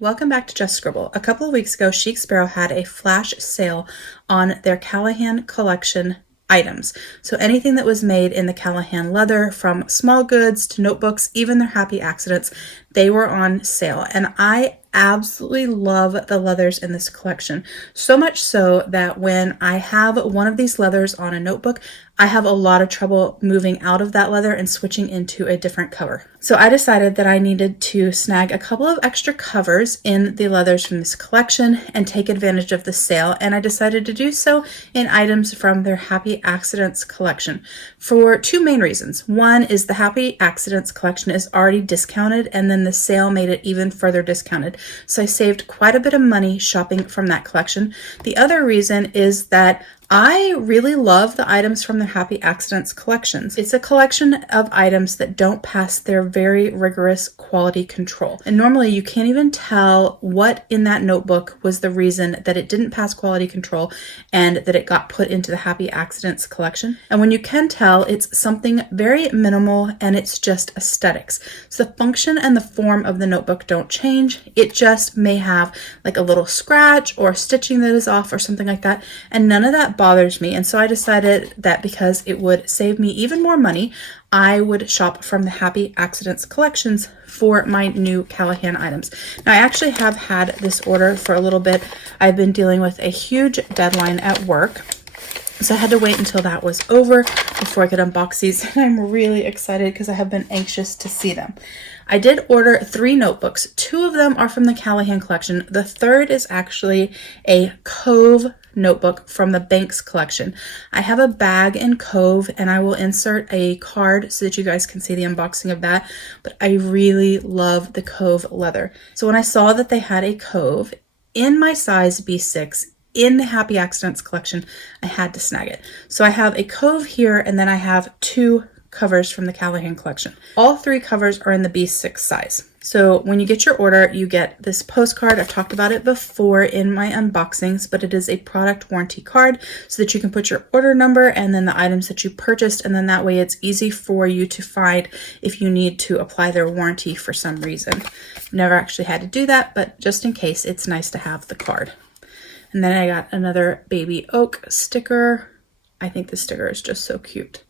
Welcome back to Just Scribble. A couple of weeks ago, Chic Sparrow had a flash sale on their Callahan collection items. So anything that was made in the Callahan leather, from small goods to notebooks, even their happy accidents, they were on sale. And I absolutely love the leathers in this collection. So much so that when I have one of these leathers on a notebook, I have a lot of trouble moving out of that leather and switching into a different cover. So I decided that I needed to snag a couple of extra covers in the leathers from this collection and take advantage of the sale. And I decided to do so in items from their Happy Accidents collection for two main reasons. One is the Happy Accidents collection is already discounted, and then the sale made it even further discounted. So I saved quite a bit of money shopping from that collection. The other reason is that I really love the items from the Happy Accidents collections. It's a collection of items that don't pass their very rigorous quality control. And normally you can't even tell what in that notebook was the reason that it didn't pass quality control and that it got put into the Happy Accidents collection. And when you can tell, it's something very minimal and it's just aesthetics. So the function and the form of the notebook don't change. It just may have like a little scratch or stitching that is off or something like that. And none of that bothers me. And so I decided that because it would save me even more money, I would shop from the Happy Accidents collections for my new Callahan items. Now, I actually have had this order for a little bit. I've been dealing with a huge deadline at work, so I had to wait until that was over before I could unbox these. And I'm really excited because I have been anxious to see them. I did order 3 notebooks. 2 of them are from the Callahan collection. The third is actually a Cove notebook from the Banks collection. I have a bag in Cove and I will insert a card so that you guys can see the unboxing of that, but I really love the Cove leather. So when I saw that they had a Cove in my size B6 in the Happy Accidents collection, I had to snag it. So I have a Cove here, and then I have 2 covers from the Callahan collection. All 3 covers are in the B6 size. So when you get your order, you get this postcard. I've talked about it before in my unboxings, but it is a product warranty card so that you can put your order number and then the items that you purchased, and then that way it's easy for you to find if you need to apply their warranty for some reason. Never actually had to do that, but just in case, it's nice to have the card. And then I got another baby oak sticker. I think the sticker is just so cute.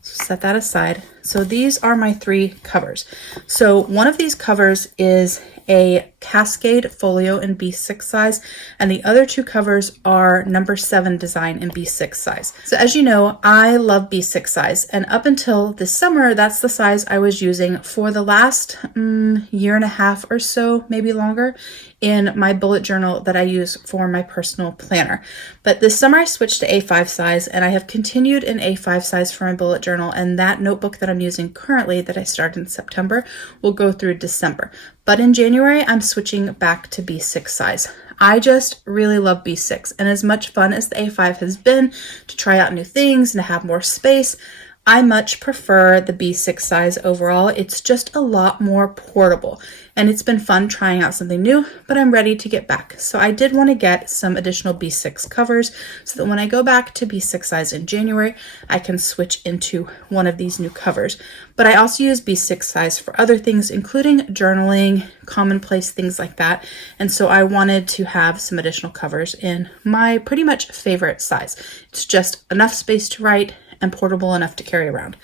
So set that aside. So these are my 3 covers. So one of these covers is a Cascade Folio in B6 size, and the other 2 covers are number 7 design in B6 size. So as you know, I love B6 size, and up until this summer, that's the size I was using for the last year and a half or so, maybe longer, in my bullet journal that I use for my personal planner. But this summer I switched to A5 size, and I have continued in A5 size for my bullet journal, and that notebook that I'm using currently that I started in September will go through December. But in January, I'm switching back to B6 size. I just really love B6, and as much fun as the A5 has been to try out new things and to have more space, I much prefer the B6 size overall. It's just a lot more portable, and it's been fun trying out something new, but I'm ready to get back. So I did want to get some additional B6 covers so that when I go back to B6 size in January, I can switch into one of these new covers. But I also use B6 size for other things, including journaling, commonplace things like that. And so I wanted to have some additional covers in my pretty much favorite size. It's just enough space to write and portable enough to carry around.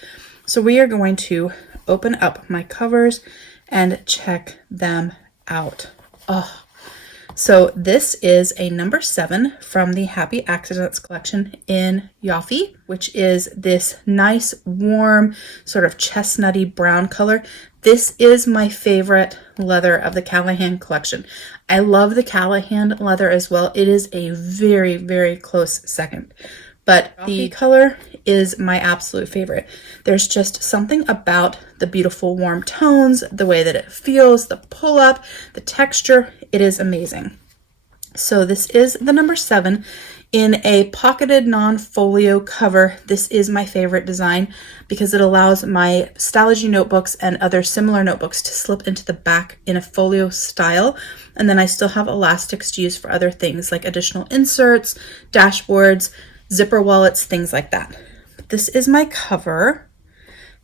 So we are going to open up my covers and check them out. Oh, so this is a number 7 from the Happy Accidents collection in Jaffe, which is this nice, warm, sort of chestnutty brown color. This is my favorite leather of the Callahan collection. I love the Callahan leather as well. It is a very, very close second. But the color is my absolute favorite. There's just something about the beautiful warm tones, the way that it feels, the pull up, the texture. It is amazing. So this is the number 7 in a pocketed non-folio cover. This is my favorite design because it allows my Stalogy notebooks and other similar notebooks to slip into the back in a folio style. And then I still have elastics to use for other things like additional inserts, dashboards, zipper wallets, things like that. This is my cover.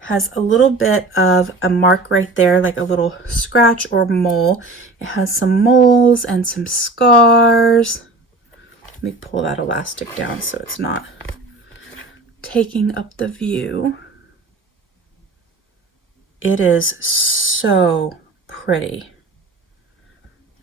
Has a little bit of a mark right there, like a little scratch or mole. It has some moles and some scars. Let me pull that elastic down so it's not taking up the view. It is so pretty.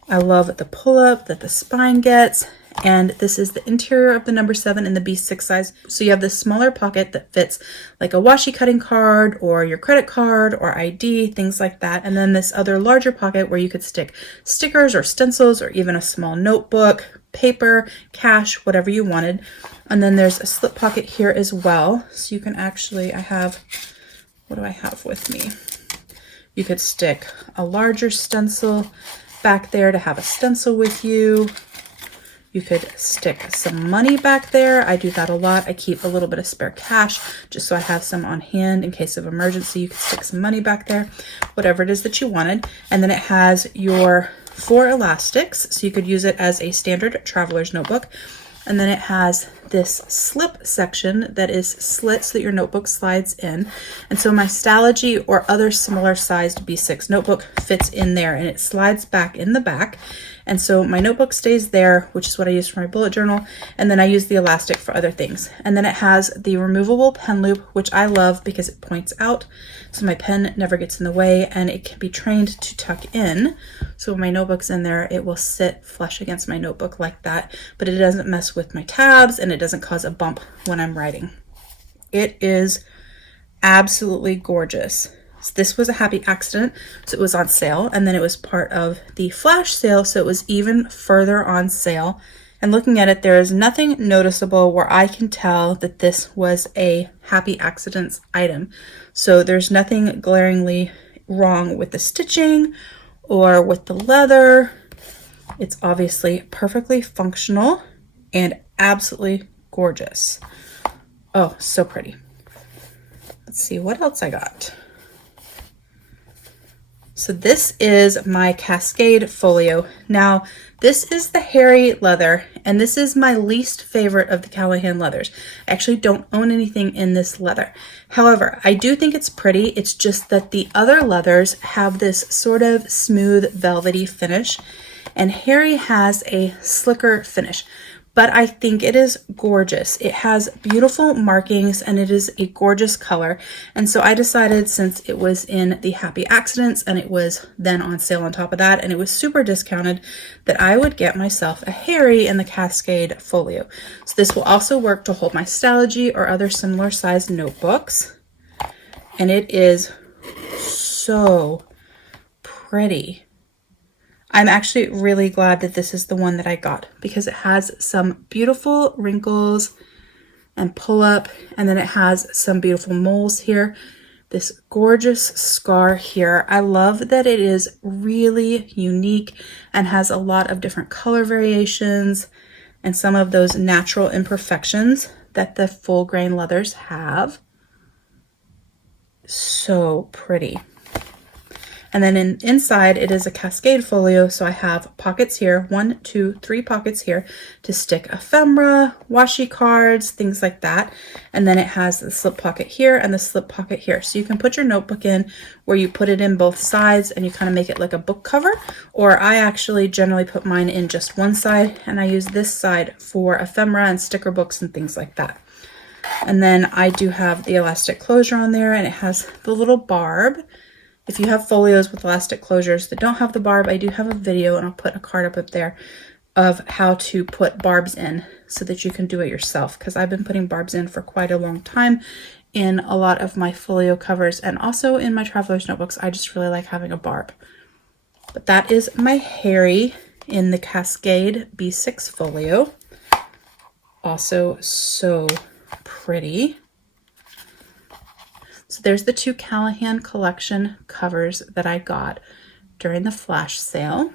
I love the pull-up that the spine gets, and this is the interior of the number 7 in the B6 size. So you have this smaller pocket that fits like a washi cutting card or your credit card or ID, things like that. And then this other larger pocket where you could stick stickers or stencils or even a small notebook, paper, cash, whatever you wanted. And then there's a slip pocket here as well. So you can actually, what do I have with me? You could stick a larger stencil back there to have a stencil with you. You could stick some money back there. I do that a lot. I keep a little bit of spare cash just so I have some on hand in case of emergency. You could stick some money back there, whatever it is that you wanted. And then it has your 4 elastics, so you could use it as a standard traveler's notebook. And then it has this slip section that is slit so that your notebook slides in. And so my Stalogy or other similar sized B6 notebook fits in there and it slides back in the back. And so my notebook stays there, which is what I use for my bullet journal. And then I use the elastic for other things. And then it has the removable pen loop, which I love because it points out. So my pen never gets in the way and it can be trained to tuck in. So when my notebook's in there, it will sit flush against my notebook like that, but it doesn't mess with my tabs and it doesn't cause a bump when I'm writing. It is absolutely gorgeous. So this was a happy accident, so it was on sale, and then it was part of the flash sale, so it was even further on sale. And looking at it, there is nothing noticeable where I can tell that this was a happy accidents item. So there's nothing glaringly wrong with the stitching or with the leather. It's obviously perfectly functional and absolutely gorgeous. Oh, so pretty. Let's see what else I got. So this is my Cascade Folio. Now, this is the hairy leather, and this is my least favorite of the Callahan leathers. I actually don't own anything in this leather. However, I do think it's pretty. It's just that the other leathers have this sort of smooth, velvety finish, and hairy has a slicker finish. But I think it is gorgeous. It has beautiful markings and it is a gorgeous color. And so I decided, since it was in the Happy Accidents and it was then on sale on top of that and it was super discounted, that I would get myself a hairy in the Cascade Folio. So this will also work to hold my Stalogy or other similar sized notebooks. And it is so pretty. I'm actually really glad that this is the one that I got because it has some beautiful wrinkles and pull up, and then it has some beautiful moles here. This gorgeous scar here. I love that it is really unique and has a lot of different color variations and some of those natural imperfections that the full grain leathers have. So pretty. And then inside it is a Cascade Folio, so I have pockets here, 1, 2, 3 pockets here to stick ephemera, washi cards, things like that. And then it has the slip pocket here and the slip pocket here. So you can put your notebook in where you put it in both sides and you kind of make it like a book cover, or I actually generally put mine in just one side, and I use this side for ephemera and sticker books and things like that. And then I do have the elastic closure on there, and it has the little barb. If you have folios with elastic closures that don't have the barb, I do have a video, and I'll put a card up there of how to put barbs in so that you can do it yourself, because I've been putting barbs in for quite a long time in a lot of my folio covers and also in my traveler's notebooks. I just really like having a barb. But that is my hairy in the Cascade B6 folio. Also so pretty. So there's the 2 Callahan collection covers that I got during the flash sale.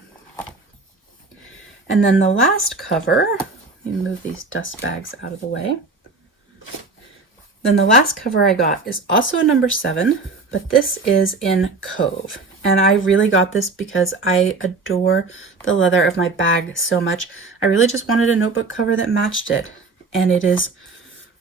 And then the last cover, let me move these dust bags out of the way. Then the last cover I got is also a number 7, but this is in Cove. And I really got this because I adore the leather of my bag so much. I really just wanted a notebook cover that matched it. And it is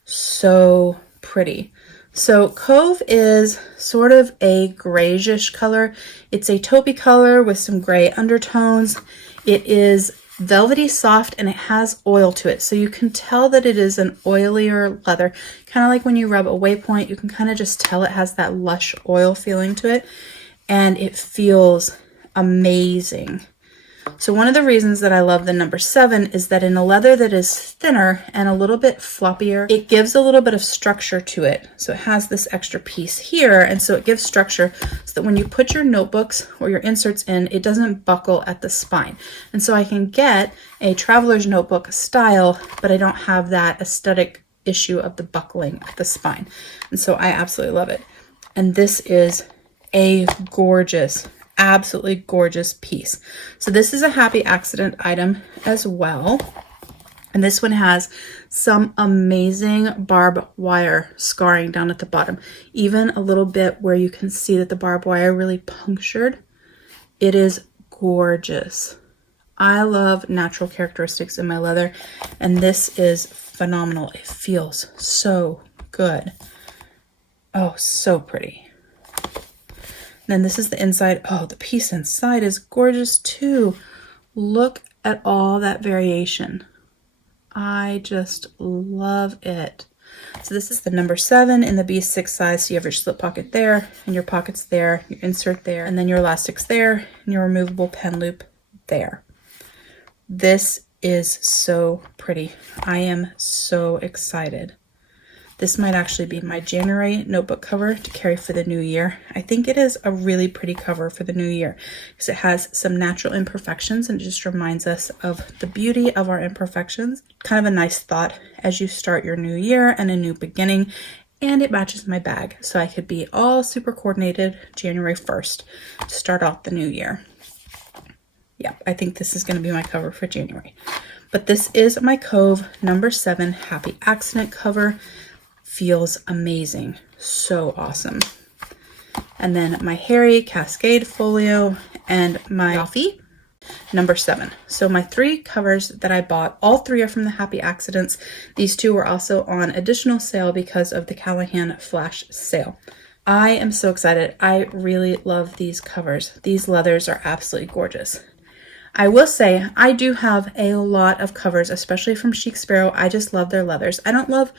so pretty. So Cove is sort of a grayish color. It's a taupey color with some gray undertones. It is velvety soft and it has oil to it. So you can tell that it is an oilier leather. Kind of like when you rub a waypoint, you can kind of just tell it has that lush oil feeling to it. And it feels amazing. So one of the reasons that I love the number 7 is that in a leather that is thinner and a little bit floppier, it gives a little bit of structure to it. So it has this extra piece here, and so it gives structure so that when you put your notebooks or your inserts in, it doesn't buckle at the spine. And so I can get a traveler's notebook style, but I don't have that aesthetic issue of the buckling at the spine. And so I absolutely love it. And this is a gorgeous, absolutely gorgeous piece. So this is a happy accident item as well. And this one has some amazing barbed wire scarring down at the bottom. Even a little bit where you can see that the barbed wire really punctured. It is gorgeous. I love natural characteristics in my leather, and this is phenomenal. It feels so good. Oh, so pretty. Then this is the inside. Oh, the piece inside is gorgeous too. Look at all that variation. I just love it. So this is the number 7 in the B6 size. So you have your slip pocket there, and your pockets there, your insert there, and then your elastics there, and your removable pen loop there. This is so pretty. I am so excited. This might actually be my January notebook cover to carry for the new year. I think it is a really pretty cover for the new year because it has some natural imperfections and it just reminds us of the beauty of our imperfections. Kind of a nice thought as you start your new year and a new beginning. And it matches my bag, so I could be all super coordinated January 1st to start off the new year. Yeah, I think this is going to be my cover for January. But this is my Cove number 7 Happy Accident cover. Feels amazing. So awesome. And then my Harry Cascade Folio and my Jaffe number 7. So my 3 covers that I bought, all 3 are from the Happy Accidents. These 2 were also on additional sale because of the Callahan flash sale. I am so excited. I really love these covers. These leathers are absolutely gorgeous. I will say I do have a lot of covers, especially from Chic Sparrow. I just love their leathers. I don't love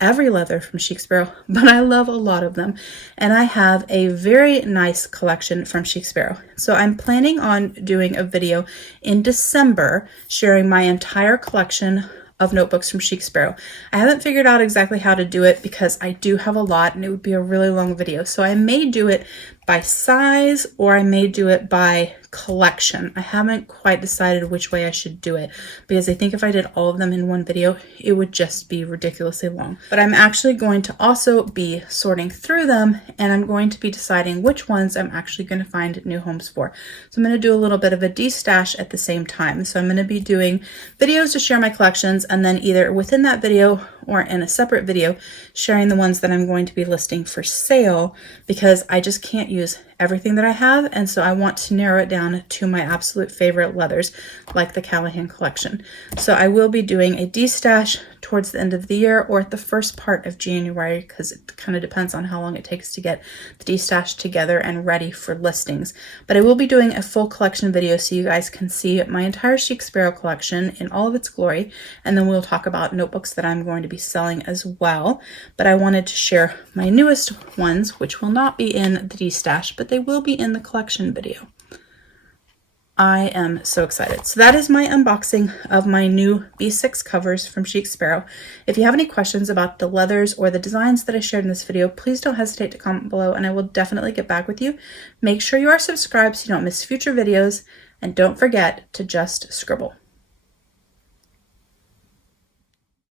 every leather from Chic Sparrow, but I love a lot of them. And I have a very nice collection from Chic Sparrow. So I'm planning on doing a video in December sharing my entire collection of notebooks from Chic Sparrow. I haven't figured out exactly how to do it because I do have a lot and it would be a really long video. So I may do it by size or I may do it by collection. I haven't quite decided which way I should do it because I think if I did all of them in one video, it would just be ridiculously long. But I'm actually going to also be sorting through them and I'm going to be deciding which ones I'm actually going to find new homes for. So I'm going to do a little bit of a destash at the same time. So I'm going to be doing videos to share my collections and then either within that video or in a separate video sharing the ones that I'm going to be listing for sale because I just can't use everything that I have, and so I want to narrow it down to my absolute favorite leathers like the Callahan collection. So I will be doing a destash towards the end of the year or at the first part of January because it kind of depends on how long it takes to get the destash together and ready for listings. But I will be doing a full collection video so you guys can see my entire Chic Sparrow collection in all of its glory, and then we'll talk about notebooks that I'm going to be selling as well. But I wanted to share my newest ones, which will not be in the destash, but they will be in the collection video. I am so excited. So that is my unboxing of my new B6 covers from Chic Sparrow. If you have any questions about the leathers or the designs that I shared in this video, please don't hesitate to comment below and I will definitely get back with you. Make sure you are subscribed so you don't miss future videos, and don't forget to just scribble.